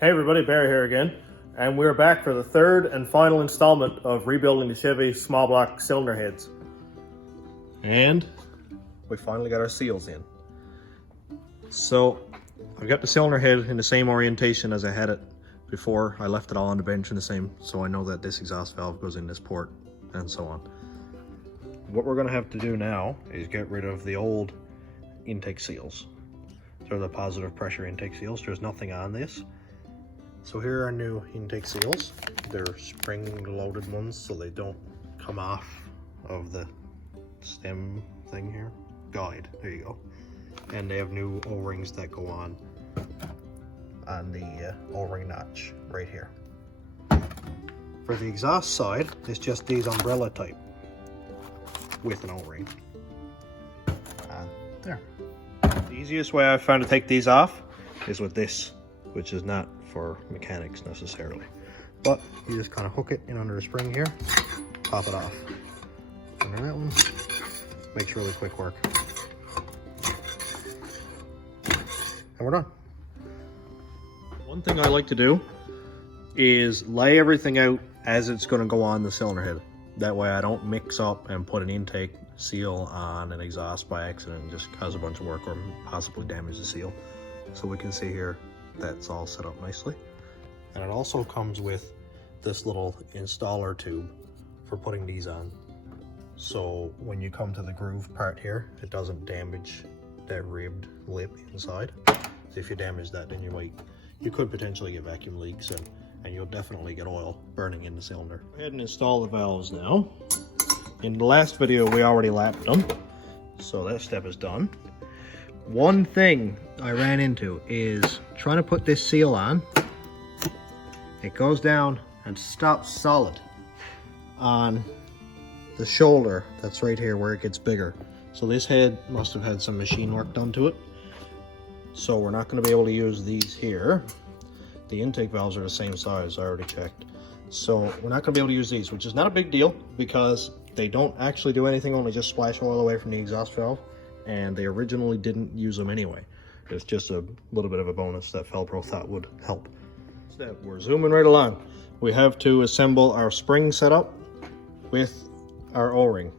Hey everybody, Barry here again, and we're back for the third and final installment of rebuilding the Chevy small block cylinder heads. And we finally got our seals in. So I've got the cylinder head in the same orientation as I had it before. I left it all on the bench in the same, so I know that this exhaust valve goes in this port and so on. What we're gonna have to do now is get rid of the old intake seals. They're the positive pressure intake seals. There's nothing on this. So here are new intake seals. They're spring-loaded ones, so they don't come off of the stem thing here. Guide, there you go. And they have new O-rings that go on the O-ring notch right here. For the exhaust side, it's just these umbrella type with an O-ring. And there. The easiest way I've found to take these off is with this, which is not for mechanics necessarily, but you just kind of hook it in under the spring here, pop it off. Under that one, makes really quick work. And we're done. One thing I like to do is lay everything out as it's going to go on the cylinder head. That way I don't mix up and put an intake seal on an exhaust by accident and just cause a bunch of work or possibly damage the seal. So we can see here that's all set up nicely. And it also comes with this little installer tube for putting these on. So when you come to the groove part here, it doesn't damage that ribbed lip inside. So if you damage that, then you could potentially get vacuum leaks and you'll definitely get oil burning in the cylinder. Go ahead and install the valves now. In the last video, we already lapped them, so that step is done. One thing I ran into is trying to put this seal on. It goes down and stops solid on the shoulder that's right here where it gets bigger. So this head must have had some machine work done to it. So we're not going to be able to use these here. The intake valves are the same size, I already checked. So we're not going to be able to use these, which is not a big deal because they don't actually do anything, only just splash oil away from the exhaust valve. And they originally didn't use them anyway. It's just a little bit of a bonus that Velcro thought would help. Step, we're zooming right along. We have to assemble our spring setup with our O-ring.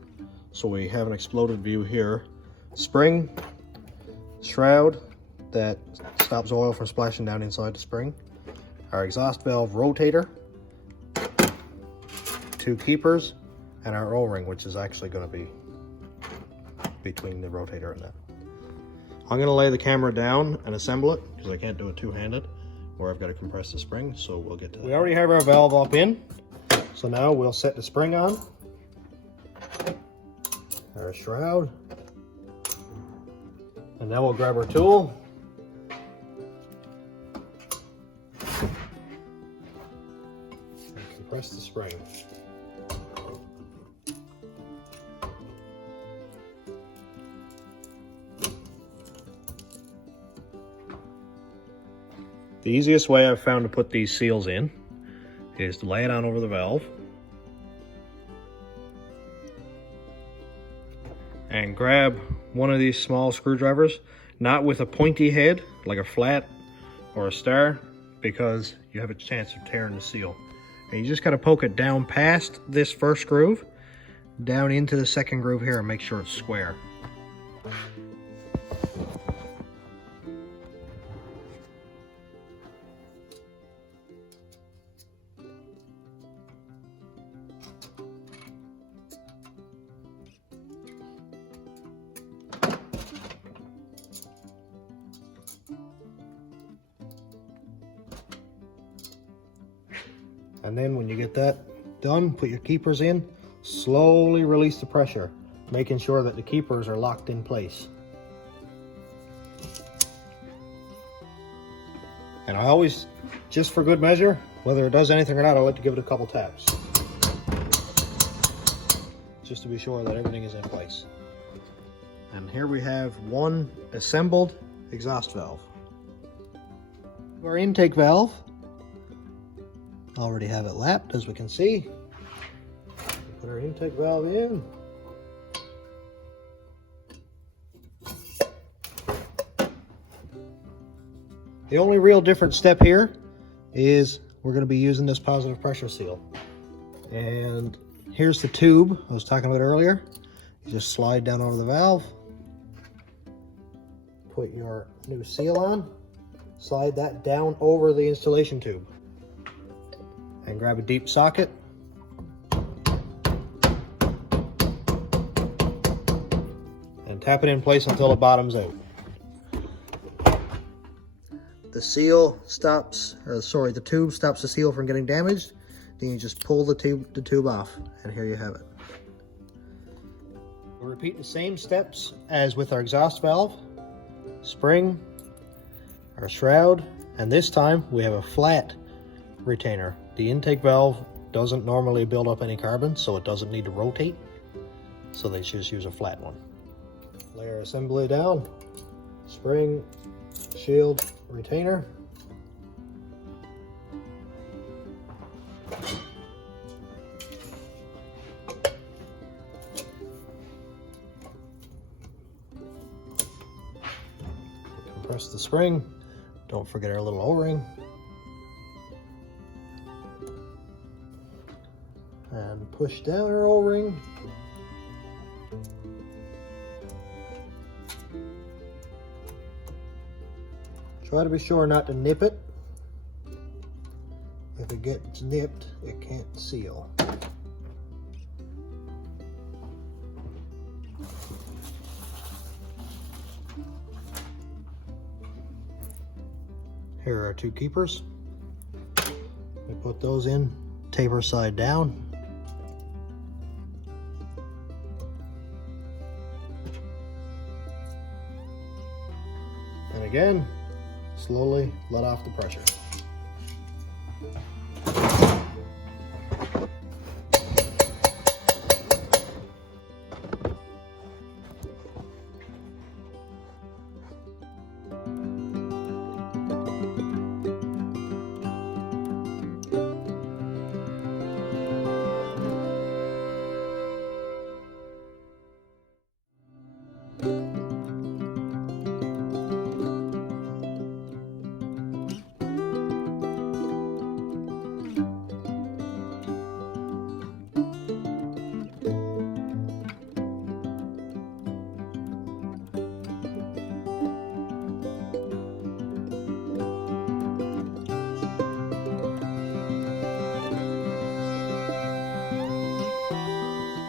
So we have an exploded view here. Spring, shroud that stops oil from splashing down inside the spring. Our exhaust valve rotator, 2 keepers, and our O-ring, which is actually going to be between the rotator and that. I'm going to lay the camera down and assemble it because I can't do it two-handed, or I've got to compress the spring, so we'll get to that. We already have our valve up in, so now we'll set the spring on, our shroud, and then we'll grab our tool and compress the spring. The easiest way I've found to put these seals in is to lay it on over the valve and grab one of these small screwdrivers, not with a pointy head like a flat or a star, because you have a chance of tearing the seal. And you just got to poke it down past this first groove, down into the second groove here, and make sure it's square. And then when you get that done, put your keepers in, slowly release the pressure, making sure that the keepers are locked in place. And I always, just for good measure, whether it does anything or not, I like to give it a couple taps, just to be sure that everything is in place. And here we have one assembled exhaust valve. Our intake valve, already have it lapped, as we can see. Put our intake valve in. The only real different step here is we're going to be using this positive pressure seal. And here's the tube I was talking about earlier. You just slide down over the valve, put your new seal on, slide that down over the installation tube, and grab a deep socket. And tap it in place until it bottoms out. The seal stops, the tube stops the seal from getting damaged. Then you just pull the tube off, and here you have it. We'll repeat the same steps as with our exhaust valve, spring, our shroud, and this time we have a flat retainer. The intake valve doesn't normally build up any carbon, so it doesn't need to rotate. So they just use a flat one. Lay our assembly down, spring, shield, retainer. Compress the spring. Don't forget our little O-ring. And push down our O-ring. Try to be sure not to nip it. If it gets nipped, it can't seal. Here are our two keepers. We put those in, taper side down. And again, slowly let off the pressure.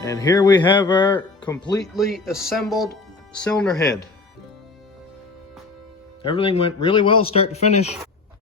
And here we have our completely assembled cylinder head. Everything went really well start to finish.